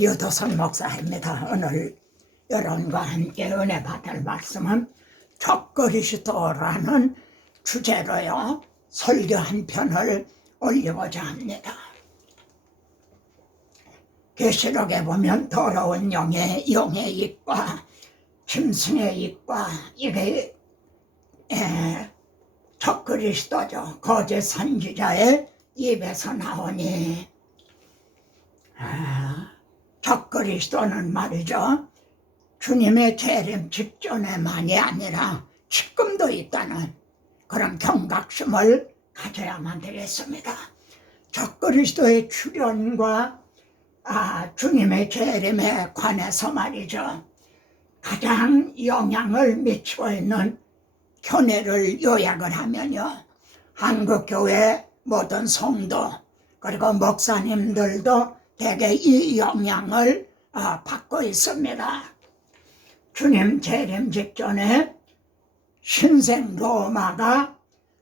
유도선 목사입니다. 오늘 여러분과 함께 은혜 받을 말씀은 적그리스도라는 주제로요 설교 한 편을 올리고자 합니다. 계시록에 보면 더러운 용의 입과 짐승의 입과 이게 적그리스도죠. 거짓 선지자의 입에서 나오니 적그리스도는 말이죠, 주님의 재림 직전에만이 아니라 지금도 있다는 그런 경각심을 가져야만 되겠습니다. 적그리스도의 출현과 주님의 재림에 관해서 말이죠, 가장 영향을 미치고 있는 견해를 요약을 하면요, 한국교회 모든 성도 그리고 목사님들도 대개 이 영향을 받고 있습니다. 주님 재림 직전에 신생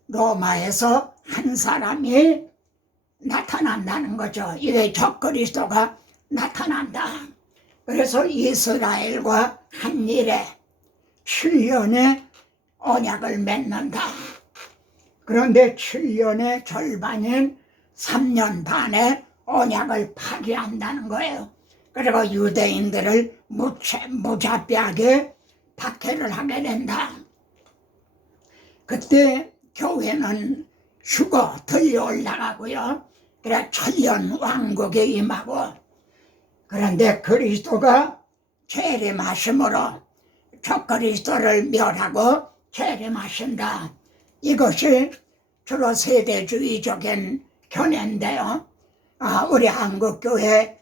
로마에서 한 사람이 나타난다는 거죠. 이게 적그리스도가 나타난다. 그래서 이스라엘과 한 일에 7년의 언약을 맺는다. 그런데 7년의 절반인 3년 반에 언약을 파기한다는 거예요. 그리고 유대인들을 무자비하게 박해를 하게 된다. 그때 교회는 죽어 들려 올라가고요. 그래 천년 왕국에 임하고, 그런데 그리스도가 재림하심으로 적그리스도를 멸하고 재림하신다. 이것이 주로 세대주의적인 견해인데요. 우리 한국교회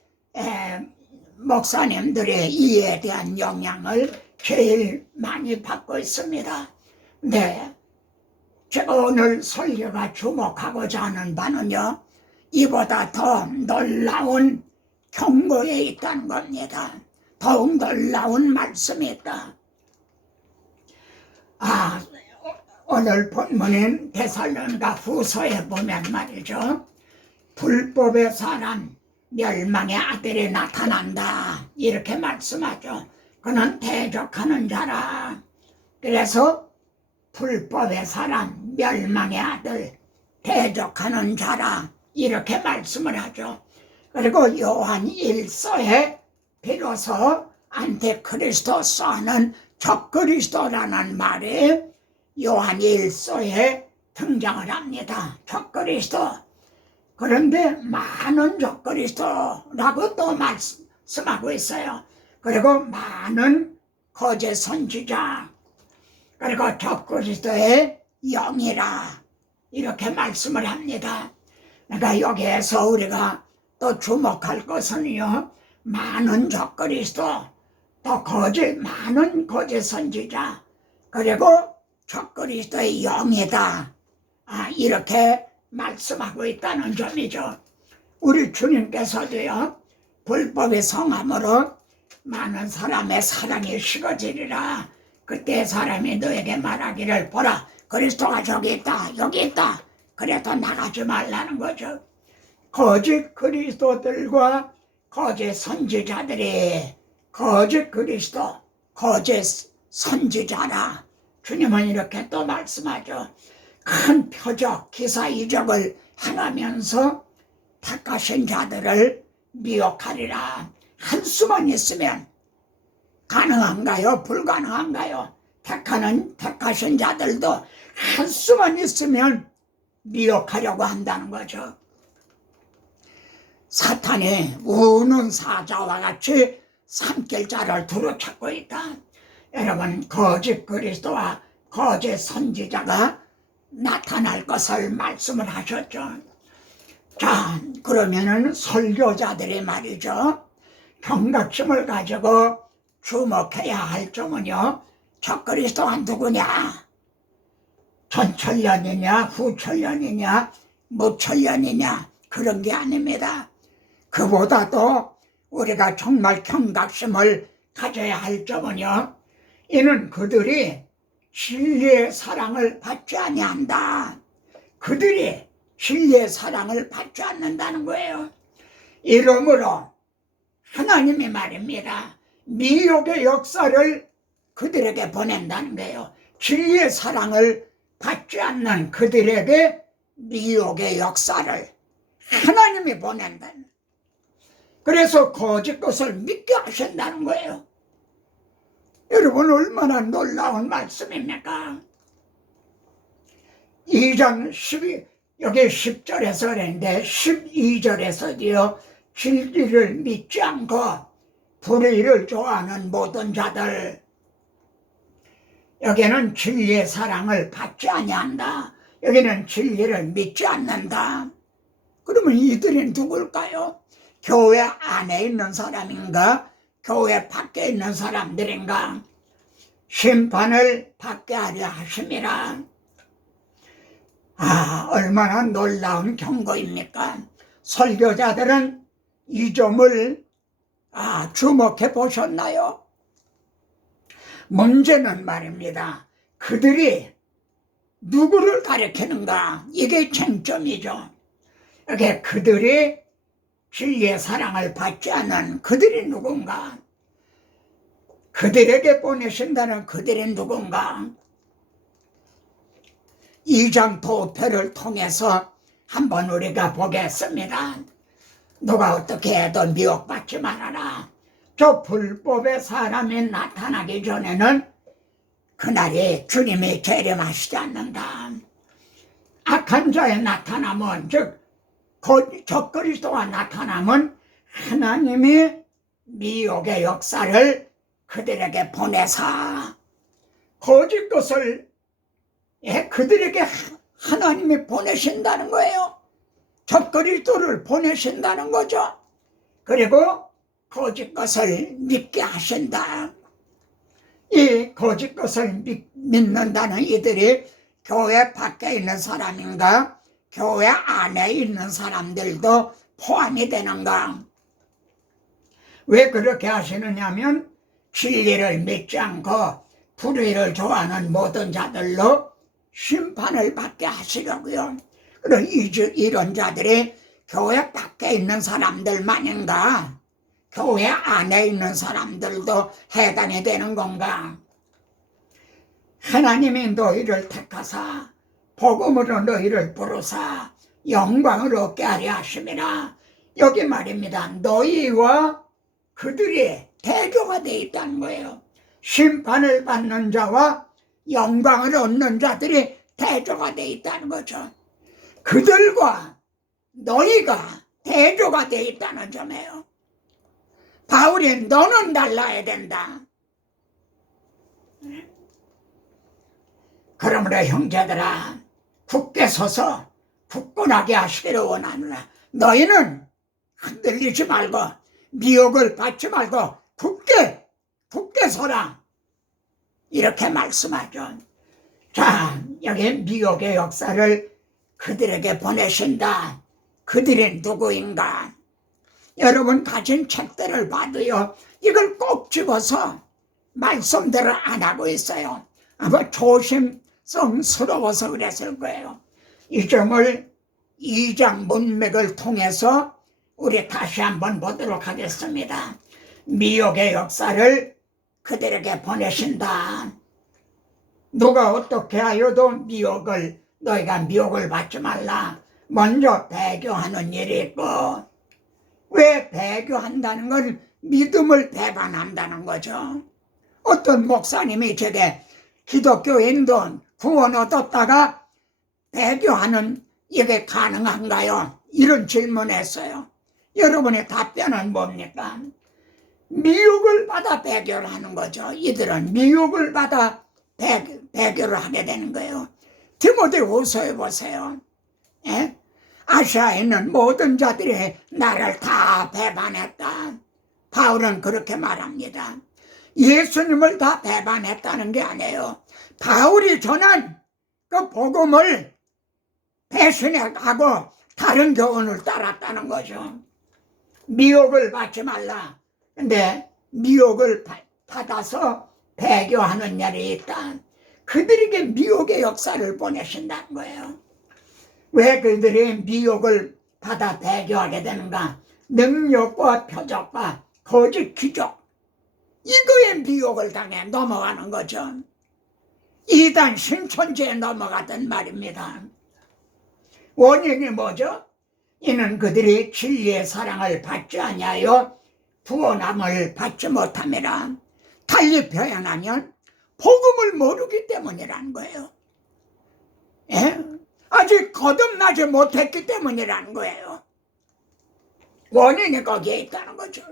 목사님들의 이에 대한 영향을 제일 많이 받고 있습니다. 네, 제가 오늘 설교가 주목하고자 하는 바는요, 이보다 더 놀라운 경고에 있다는 겁니다. 더욱 놀라운 말씀이 있다. 오늘 본문인 데살로니가 후서에 보면 말이죠, 불법의 사람 멸망의 아들이 나타난다 이렇게 말씀하죠. 그는 대적하는 자라. 그래서 불법의 사람 멸망의 아들 대적하는 자라 이렇게 말씀을 하죠. 그리고 요한 1서에 비로소 안티크리스토스는 적그리스도라는 말이 요한 1서에 등장을 합니다. 적그리스도. 그런데 많은 적그리스도라고 또 말씀하고 있어요. 그리고 많은 거짓 선지자, 그리고 적그리스도의 영이라 이렇게 말씀을 합니다. 그러니까 여기에서 우리가 또 주목할 것은요, 많은 적그리스도, 또 많은 거짓 선지자, 그리고 적그리스도의 영이다 이렇게 말씀하고 있다는 점이죠. 우리 주님께서도요, 불법의 성함으로 많은 사람의 사랑이 식어지리라. 그때 사람이 너에게 말하기를 보라, 그리스도가 저기 있다 여기 있다. 그래도 나가지 말라는 거죠. 거짓 그리스도들과 거짓 선지자들이 거짓 그리스도, 거짓 선지자라. 주님은 이렇게 또 말씀하죠. 큰 표적, 기사 이적을 행하면서 택하신 자들을 미혹하리라. 한 수만 있으면 가능한가요? 불가능한가요? 택하신 자들도 한 수만 있으면 미혹하려고 한다는 거죠. 사탄이 우는 사자와 같이 삼킬 자를 두루찾고 있다. 여러분, 거짓 그리스도와 거짓 선지자가 나타날 것을 말씀을 하셨죠. 자, 그러면은 설교자들이 말이죠, 경각심을 가지고 주목해야 할 점은요, 적그리스도가 누구냐, 전천년이냐 후천년이냐 무천년이냐 그런 게 아닙니다. 그보다도 우리가 정말 경각심을 가져야 할 점은요, 이는 그들이 진리의 사랑을 받지 아니한다. 그들이 진리의 사랑을 받지 않는다는 거예요. 이러므로 하나님이 말입니다. 미혹의 역사를 그들에게 보낸다는 거예요. 진리의 사랑을 받지 않는 그들에게 미혹의 역사를 하나님이 보낸다. 그래서 거짓 것을 믿게 하신다는 거예요. 여러분, 얼마나 놀라운 말씀입니까? 2장 12, 여기 10절에서 그랬는데 12절에서도요. 진리를 믿지 않고 불의를 좋아하는 모든 자들, 여기는 진리의 사랑을 받지 아니한다. 여기는 진리를 믿지 않는다. 그러면 이들이 누굴까요? 교회 안에 있는 사람인가? 교회 밖에 있는 사람들인가? 심판을 받게 하려 하심이라. 얼마나 놀라운 경고입니까? 설교자들은 이 점을 주목해 보셨나요? 문제는 말입니다. 그들이 누구를 가리키는가? 이게 쟁점이죠. 이게 그들이 진리의 사랑을 받지 않은 그들이 누군가? 그들에게 보내신다는 그들이 누군가? 2장 도표를 통해서 한번 우리가 보겠습니다. 누가 어떻게 해도 미혹받지 말아라. 저 불법의 사람이 나타나기 전에는 그날이 주님이 재림하시지 않는다. 악한 자의 나타남은, 즉 적그리스도가 나타남은 하나님이 미혹의 역사를 그들에게 보내사 거짓 것을 그들에게 하나님이 보내신다는 거예요. 적그리스도를 보내신다는 거죠. 그리고 거짓 것을 믿게 하신다. 이 거짓 것을 믿는다는 이들이 교회 밖에 있는 사람인가? 교회 안에 있는 사람들도 포함이 되는가? 왜 그렇게 하시느냐면 진리를 믿지 않고 불의를 좋아하는 모든 자들로 심판을 받게 하시려고요. 그럼 이런 자들이 교회 밖에 있는 사람들만인가? 교회 안에 있는 사람들도 해당이 되는 건가? 하나님이 너희를 택하사 복음으로 너희를 부르사 영광을 얻게 하려 하심이라. 여기 말입니다. 너희와 그들이 대조가 되어 있다는 거예요. 심판을 받는 자와 영광을 얻는 자들이 대조가 되어 있다는 거죠. 그들과 너희가 대조가 되어 있다는 점이에요. 바울이 너는 달라야 된다. 그러므로 형제들아, 굳게 서서 굳건하게 하시기를 원하노라. 너희는 흔들리지 말고 미혹을 받지 말고 굳게 서라. 이렇게 말씀하죠. 자, 여기 미혹의 역사를 그들에게 보내신다. 그들이 누구인가? 여러분 가진 책들을 봐도요, 이걸 꼭 집어서 말씀대로 안 하고 있어요. 아마 조심성스러워서 그랬을 거예요. 이 점을 2장 문맥을 통해서 우리 다시 한번 보도록 하겠습니다. 미혹의 역사를 그들에게 보내신다. 누가 어떻게 하여도 너희가 미혹을 받지 말라. 먼저 배교하는 일이 있고, 왜 배교한다는 건 믿음을 배반한다는 거죠. 어떤 목사님이 제게 기독교인도 구원 얻었다가 배교하는 이게 가능한가요? 이런 질문했어요. 여러분의 답변은 뭡니까? 미혹을 받아 배교를 하는 거죠. 이들은 미혹을 받아 배교를 하게 되는 거예요. 디모데후서에 보세요. 예? 아시아에 있는 모든 자들이 나를 다 배반했다. 바울은 그렇게 말합니다. 예수님을 다 배반했다는 게 아니에요. 바울이 전한 그 복음을 배신하고 다른 교훈을 따랐다는 거죠. 미혹을 받지 말라. 근데 미혹을 받아서 배교하는 일이 있다. 그들에게 미혹의 역사를 보내신다는 거예요. 왜 그들이 미혹을 받아 배교하게 되는가? 능력과 표적과 거짓 기적, 이거에 미혹을 당해 넘어가는 거죠. 이단 신천지에 넘어가던 말입니다. 원인이 뭐죠? 이는 그들이 진리의 사랑을 받지 아니하여 구원함을 받지 못함이라. 달리 표현하면 복음을 모르기 때문이라는 거예요. 예? 아직 거듭나지 못했기 때문이라는 거예요. 원인이 거기에 있다는 거죠.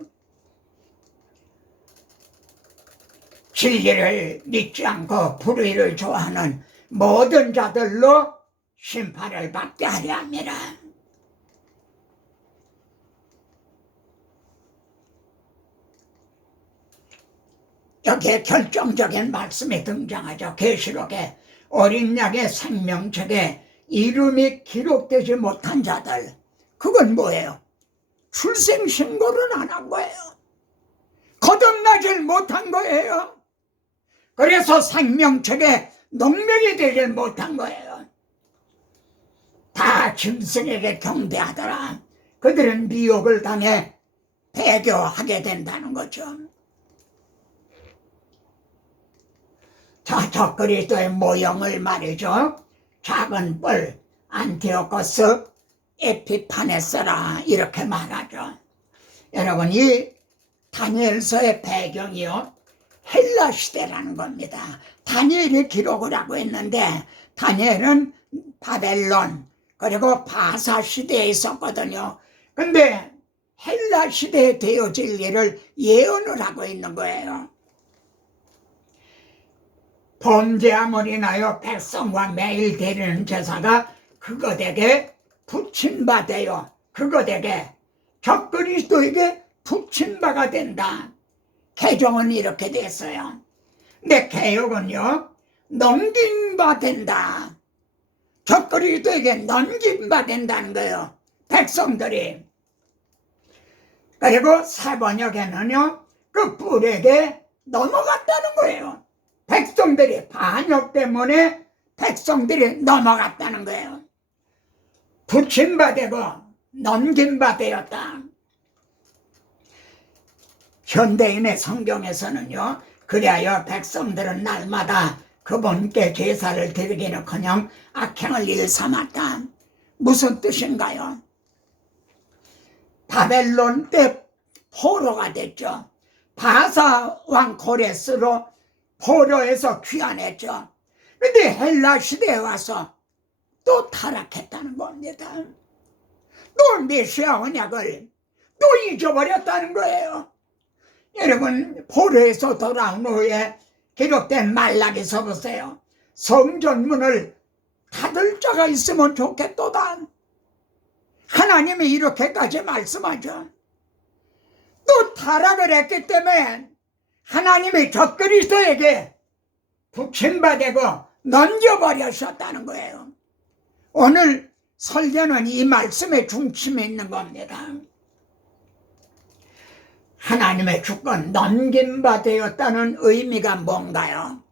진리를 믿지 않고 불의를 좋아하는 모든 자들로 심판을 받게 하려 합니다. 여기에 결정적인 말씀이 등장하죠. 계시록에 어린 양의 생명책에 이름이 기록되지 못한 자들, 그건 뭐예요? 출생신고를 안 한 거예요. 거듭나질 못한 거예요. 그래서 생명책에 농명이 되질 못한 거예요. 다 짐승에게 경배하더라. 그들은 미혹을 당해 배교하게 된다는 거죠. 자, 적그리스도의 모형을 말이죠. 작은 뿔, 안티오코스 에피파네스라 이렇게 말하죠. 여러분, 이 다니엘서의 배경이요, 헬라 시대라는 겁니다. 다니엘이 기록을 하고 있는데 다니엘은 바벨론 그리고 바사 시대에 있었거든요. 근데 헬라 시대에 되어질 일을 예언을 하고 있는 거예요. 범죄함을 인하여 백성과 매일 드리는 제사가 그것에게 붙임바되어 그것에게 적그리스도에게 붙임바가 된다. 개정은 이렇게 됐어요. 근데 개혁은요, 넘긴바 된다. 적그리스도에게 넘긴바 된다는 거예요. 백성들이. 그리고 사번역에는요, 그 뿔에게 넘어갔다는 거예요. 백성들이 반역 때문에 백성들이 넘어갔다는 거예요. 붙임바 되고 넘긴바 되었다. 현대인의 성경에서는요, 그리하여 백성들은 날마다 그분께 제사를 드리기는커녕 악행을 일삼았다. 무슨 뜻인가요? 바벨론 때 포로가 됐죠. 바사 왕 고레스로 포로에서 귀환했죠. 근데 헬라 시대에 와서 또 타락했다는 겁니다. 또 메시아 언약을 또 잊어버렸다는 거예요. 여러분, 포로에서 돌아온 후에 기록된 말라기서 보세요. 성전문을 닫을 자가 있으면 좋겠도다. 하나님이 이렇게까지 말씀하죠. 또 타락을 했기 때문에 하나님이 적그리스도에게 붙임바되고 넘겨버리셨다는 거예요. 오늘 설교는 이 말씀에 중심에 있는 겁니다. 하나님의 주권 넘김바 되었다는 의미가 뭔가요?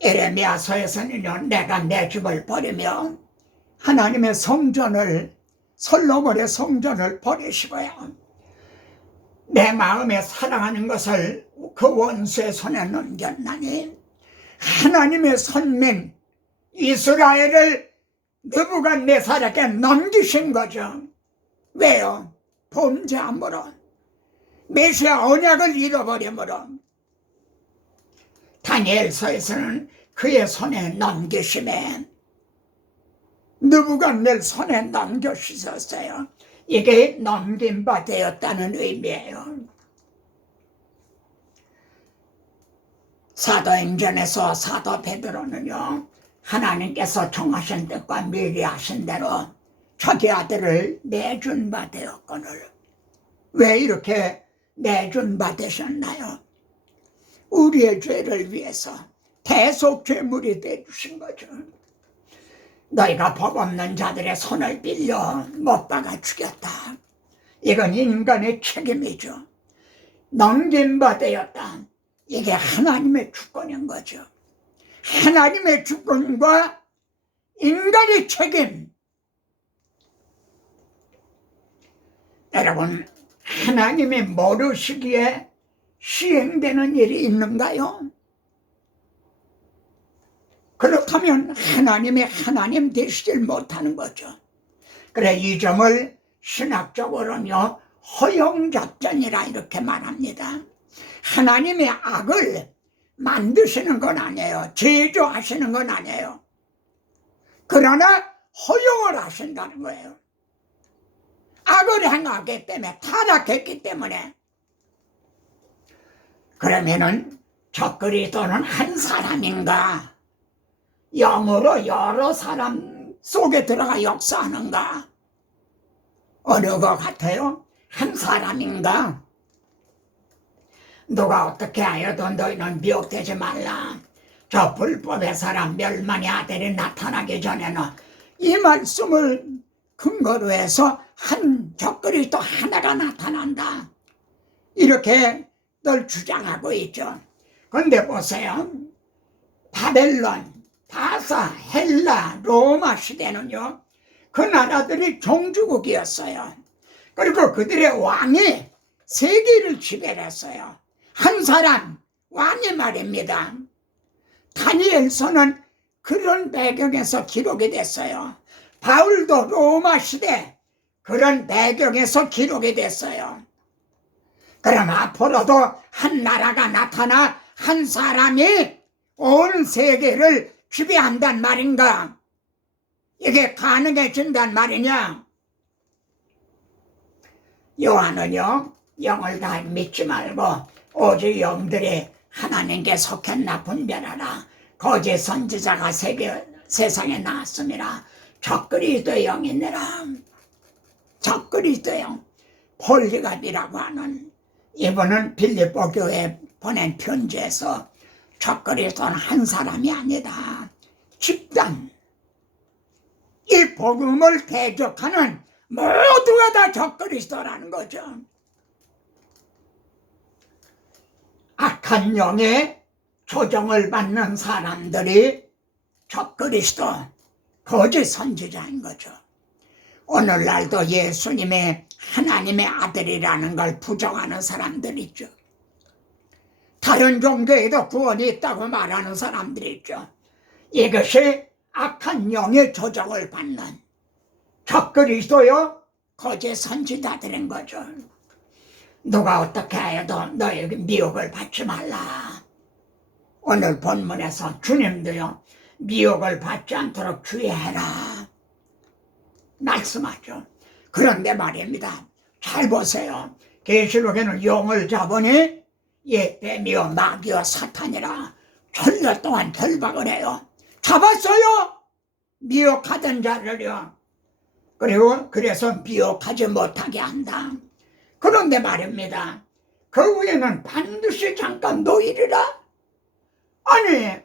에레미야서에서는요, 내가 내 집을 버리며 하나님의 성전을, 솔로몬의 성전을 버리시고요, 내 마음에 사랑하는 것을 그 원수의 손에 넘겼나니 하나님의 선민 이스라엘을 느부갓네살에게 넘기신 거죠. 왜요? 범죄함으로, 메시아 언약을 잃어버림으로. 다니엘서에서는 그의 손에 넘기심에 느부갓네살 손에 넘겨주셨어요. 이게 넘김바 되었다는 의미예요. 사도행전에서 사도 베드로는요, 하나님께서 정하신 뜻과 미리 하신 대로 자기 아들을 내준 바 되었거늘. 왜 이렇게 내준 바 되셨나요? 우리의 죄를 위해서 대속 죄물이 되주신 거죠. 너희가 법 없는 자들의 손을 빌려 못 박아 죽였다. 이건 인간의 책임이죠. 넘김바 되었다. 이게 하나님의 주권인 거죠. 하나님의 주권과 인간의 책임. 여러분, 하나님이 모르시기에 시행되는 일이 있는가요? 그렇다면 하나님이 하나님 되시질 못하는 거죠. 그래, 이 점을 신학적으로는요, 허용작전이라 이렇게 말합니다. 하나님의 악을 만드시는 건 아니에요. 제조하시는 건 아니에요. 그러나 허용을 하신다는 거예요. 악을 행하기 때문에, 타락했기 때문에. 그러면은 저 그리스도는 한 사람인가? 영으로 여러 사람 속에 들어가 역사하는가? 어느 것 같아요? 한 사람인가? 누가 어떻게 하여도 너희는 미혹되지 말라. 저 불법의 사람 멸망의 아들이 나타나기 전에는 이 말씀을 근거로 해서 한 적그리스도 하나가 나타난다. 이렇게 늘 주장하고 있죠. 그런데 보세요. 바벨론, 바사, 헬라, 로마 시대는요, 그 나라들이 종주국이었어요. 그리고 그들의 왕이 세계를 지배했어요. 한 사람, 왕이 말입니다. 다니엘서는 그런 배경에서 기록이 됐어요. 바울도 로마 시대 그런 배경에서 기록이 됐어요. 그럼 앞으로도 한 나라가 나타나 한 사람이 온 세계를 지배한단 말인가? 이게 가능해진단 말이냐? 요한은요, 영을 다 믿지 말고 오직 영들이 하나님께 속했나 분별하라. 거짓 선지자가 세상에 나왔습니다. 적그리스도의 영이니라. 적그리스도의 영. 폴리갑이라고 하는, 이분은 빌립보 교회에 보낸 편지에서 적그리스도는 한 사람이 아니다. 집단. 이 복음을 대적하는 모두가 다 적그리스도라는 거죠. 악한 영의 조정을 받는 사람들이 적그리스도, 거짓 선지자인 거죠. 오늘날도 예수님의 하나님의 아들이라는 걸 부정하는 사람들 있죠. 다른 종교에도 구원이 있다고 말하는 사람들이 있죠. 이것이 악한 영의 조정을 받는 적그리스도요, 거짓 선지자들인 거죠. 누가 어떻게 해도 너에게 미혹을 받지 말라. 오늘 본문에서 주님도요, 미혹을 받지 않도록 주의해라 말씀하죠. 그런데 말입니다. 잘 보세요. 계시록에는 용을 잡으니 뱀이요 마귀와 사탄이라 천년 동안 결박을 해요. 잡았어요. 미혹하던 자를요. 그리고 그래서 미혹하지 못하게 한다. 그런데 말입니다. 그 후에는 반드시 잠깐 놓이리라. 아니,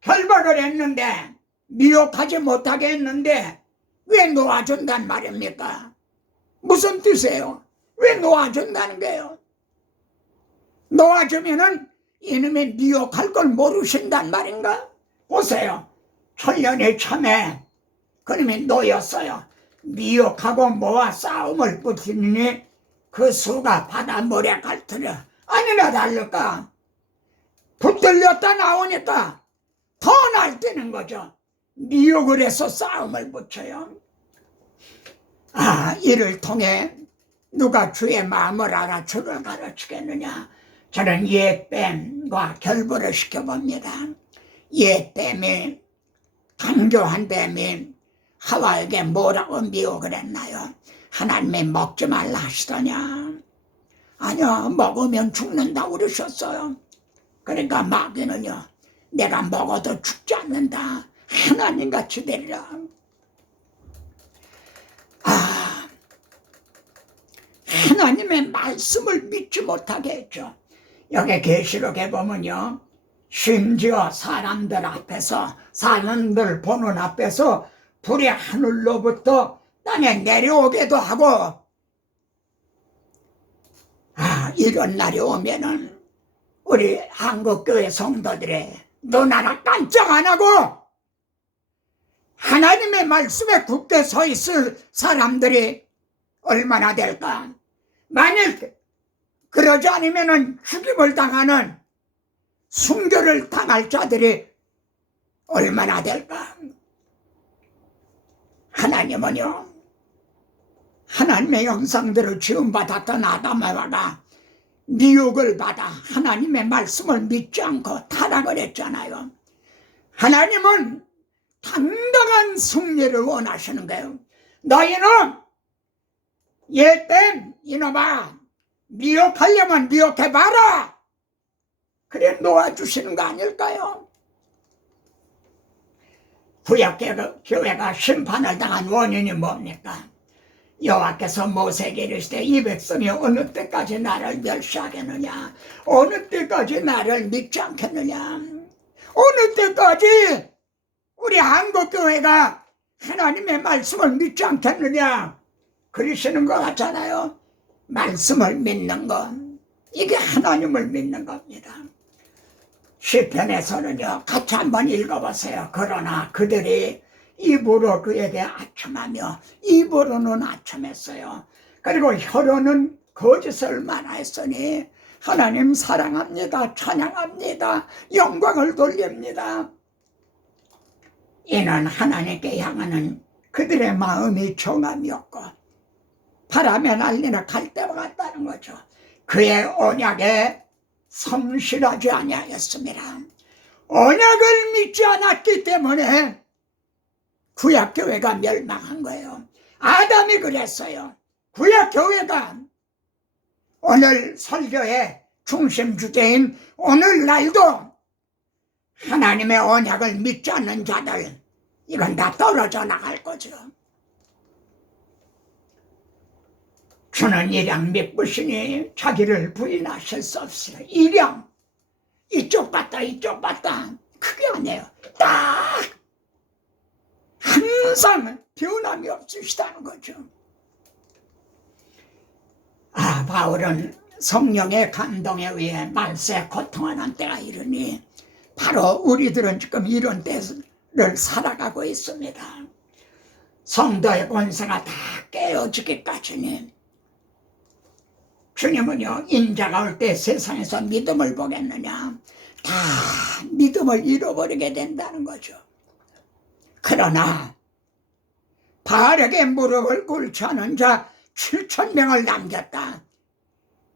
결박을 했는데 미혹하지 못하게 했는데 왜 놓아준단 말입니까? 무슨 뜻이에요? 왜 놓아준다는 거예요? 놓아주면은 이놈이 미혹할 걸 모르신단 말인가? 보세요. 천년의 참에 그놈이 놓였어요. 미혹하고 모아 싸움을 붙이니 그 수가 바다 모래 갈트려. 아니나 다를까? 붙들렸다 나오니까 더 날뛰는 거죠. 미혹을 해서 싸움을 붙여요. 이를 통해 누가 주의 마음을 알아 주를 가르치겠느냐? 저는 옛뱀과 결부를 시켜봅니다. 옛뱀이, 강교한 뱀이 하와에게 뭐라고 미혹을 했나요? 하나님이 먹지 말라 하시더냐? 아니요, 먹으면 죽는다고 그러셨어요. 그러니까 마귀는요, 내가 먹어도 죽지 않는다. 하나님같이 되리라. 하나님의 말씀을 믿지 못하게 했죠. 여기 계시록에 보면요, 심지어 사람들 앞에서, 사람들 보는 앞에서 불이 하늘로부터 땅에 내려오기도 하고, 이런 날이 오면은 우리 한국교회 성도들의 눈하나 깜짝 안 하고 하나님의 말씀에 굳게 서 있을 사람들이 얼마나 될까? 만일 그러지 않으면은 죽임을 당하는 순교를 당할 자들이 얼마나 될까? 하나님은요, 하나님의 형상대로 지음받았던 아담 에바가 미혹을 받아 하나님의 말씀을 믿지 않고 타락을 했잖아요. 하나님은 당당한 승리를 원하시는 거예요. 너희는 얘땐 이놈아 미혹하려면 미혹해봐라. 그래 놓아주시는 거 아닐까요? 구약교회가 심판을 당한 원인이 뭡니까? 여호와께서 모세에게 이르시되 이 백성이 어느 때까지 나를 멸시하겠느냐, 어느 때까지 나를 믿지 않겠느냐, 어느 때까지 우리 한국교회가 하나님의 말씀을 믿지 않겠느냐 그러시는 것 같잖아요. 말씀을 믿는 것, 이게 하나님을 믿는 겁니다. 시편에서는요, 같이 한번 읽어보세요. 그러나 그들이 입으로 그에게 아첨하며 입으로는 아첨했어요. 그리고 혀로는 거짓을 말하였으니 하나님 사랑합니다, 찬양합니다, 영광을 돌립니다. 이는 하나님께 향하는 그들의 마음이 정함이었고 바람에 날리는 갈대와 같다는 거죠. 그의 언약에 성실하지 아니하였습니다. 언약을 믿지 않았기 때문에 구약교회가 멸망한 거예요. 아담이 그랬어요. 구약교회가 오늘 설교의 중심 주제인 오늘날도 하나님의 언약을 믿지 않는 자들, 이건 다 떨어져 나갈 거죠. 주는 일양 믿으시니 자기를 부인하실 수 없으라. 일양, 이쪽 봤다 이쪽 봤다, 그게 아니에요. 딱 항상 변함이 없으시다는 거죠. 바울은 성령의 감동에 의해 말세에 고통하는 때가 이르니 바로 우리들은 지금 이런 때를 살아가고 있습니다. 성도의 권세가 다 깨어지기까지는 주님은요, 인자가 올 때 세상에서 믿음을 보겠느냐, 다 믿음을 잃어버리게 된다는 거죠. 그러나 바알에게 무릎을 꿇지 않은 자 7,000명을 남겼다.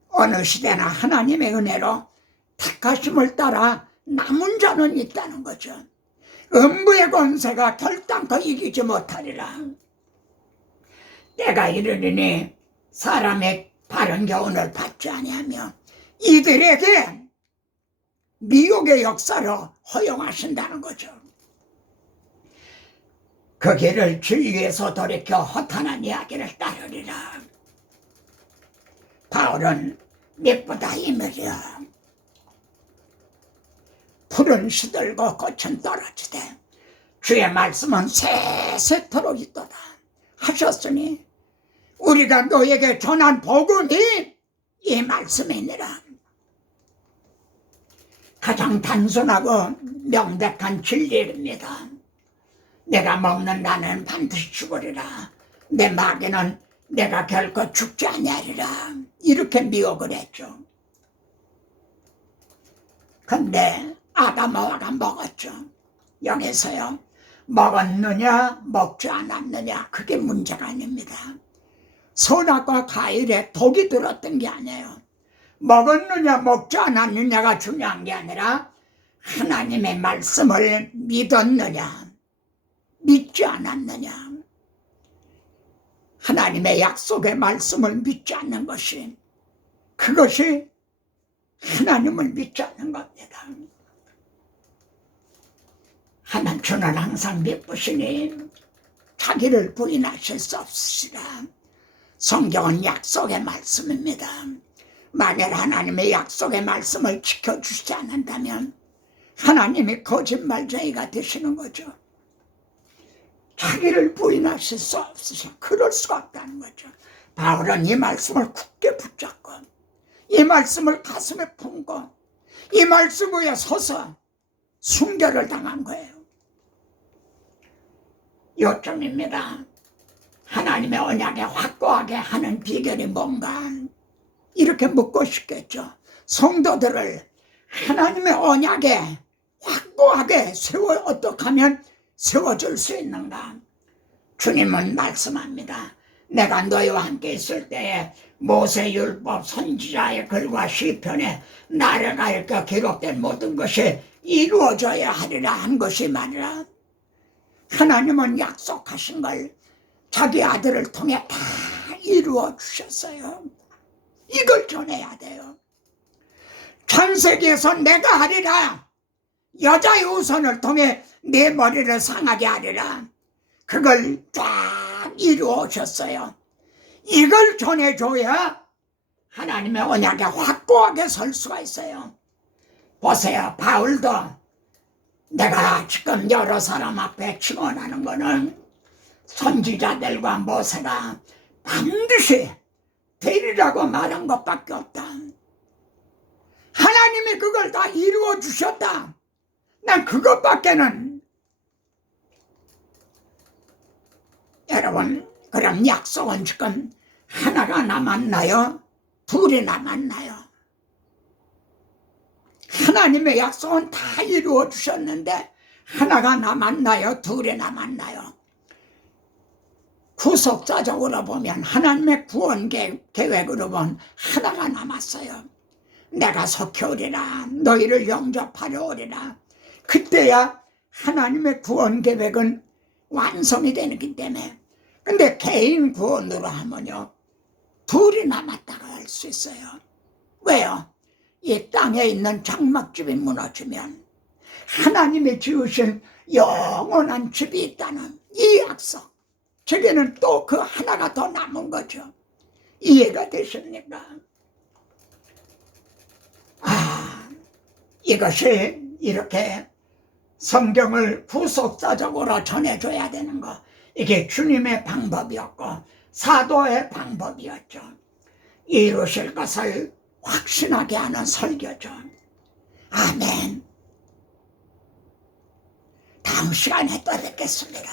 어느 시대나 하나님의 은혜로 택하심을 따라 남은 자는 있다는 거죠. 음부의 권세가 결단코 이기지 못하리라. 때가 이르리니 사람의 바른 교훈을 받지 아니하며 이들에게 미혹의 역사로 허용하신다는 거죠. 그 길을 진리에서 돌이켜 허탄한 이야기를 따르리라. 바울은 mit보다 이르려 풀은 시들고 꽃은 떨어지되 주의 말씀은 세세토록 있도다 하셨으니 우리가 너에게 전한 복음이 이 말씀이니라. 가장 단순하고 명백한 진리입니다. 내가 먹는 나는 반드시 죽으리라. 내 마귀는 내가 결코 죽지 아니하리라. 이렇게 미혹을 했죠. 근데 아담하와가 먹었죠. 여기서요, 먹었느냐 먹지 않았느냐 그게 문제가 아닙니다. 선악과 과일에 독이 들었던 게 아니에요. 먹었느냐 먹지 않았느냐가 중요한 게 아니라 하나님의 말씀을 믿었느냐 믿지 않았느냐. 하나님의 약속의 말씀을 믿지 않는 것이, 그것이 하나님을 믿지 않는 겁니다. 하나님은 항상 믿으시니 자기를 부인하실 수 없으시라. 성경은 약속의 말씀입니다. 만일 하나님의 약속의 말씀을 지켜주시지 않는다면 하나님이 거짓말쟁이가 되시는 거죠. 자기를 부인하실 수 없으셔. 그럴 수가 없다는 거죠. 바울은 이 말씀을 굳게 붙잡고 이 말씀을 가슴에 품고 이 말씀 위에 서서 순교를 당한 거예요. 요점입니다. 하나님의 언약에 확고하게 하는 비결이 뭔가? 이렇게 묻고 싶겠죠. 성도들을 하나님의 언약에 확고하게 어떻게 하면 세워줄 수 있는가? 주님은 말씀합니다. 내가 너희와 함께 있을 때에 모세율법 선지자의 글과 시편에 나를 가리켜 기록된 모든 것이 이루어져야 하리라 한 것이 말이라. 하나님은 약속하신 걸 자기 아들을 통해 다 이루어 주셨어요. 이걸 전해야 돼요. 창세기에서 내가 하리라, 여자의 후손을 통해 내 머리를 상하게 하리라, 그걸 쫙 이루어 오셨어요. 이걸 전해줘야 하나님의 언약에 확고하게 설 수가 있어요. 보세요. 바울도 내가 지금 여러 사람 앞에 증언하는 거는 선지자들과 모세가 반드시 되리라고 말한 것밖에 없다. 하나님이 그걸 다 이루어 주셨다. 난 그것밖에는. 여러분, 그럼 약속은 지금 하나가 남았나요? 둘이 남았나요? 하나님의 약속은 다 이루어 주셨는데 하나가 남았나요? 둘이 남았나요? 구속사적으로 보면 하나님의 구원 계획으로 보면 하나가 남았어요. 내가 속히 오리라, 너희를 영접하려 오리라. 그때야 하나님의 구원 계획은 완성이 되기 때문에. 근데 개인 구원으로 하면요, 둘이 남았다고 할 수 있어요. 왜요? 이 땅에 있는 장막집이 무너지면 하나님이 지으신 영원한 집이 있다는 이 약속, 저게는 또 그 하나가 더 남은 거죠. 이해가 되십니까? 이것이 이렇게 성경을 구속사적으로 전해줘야 되는 거, 이게 주님의 방법이었고 사도의 방법이었죠. 이루실 것을 확신하게 하는 설교죠. 아멘. 다음 시간에 또 뵙겠습니다.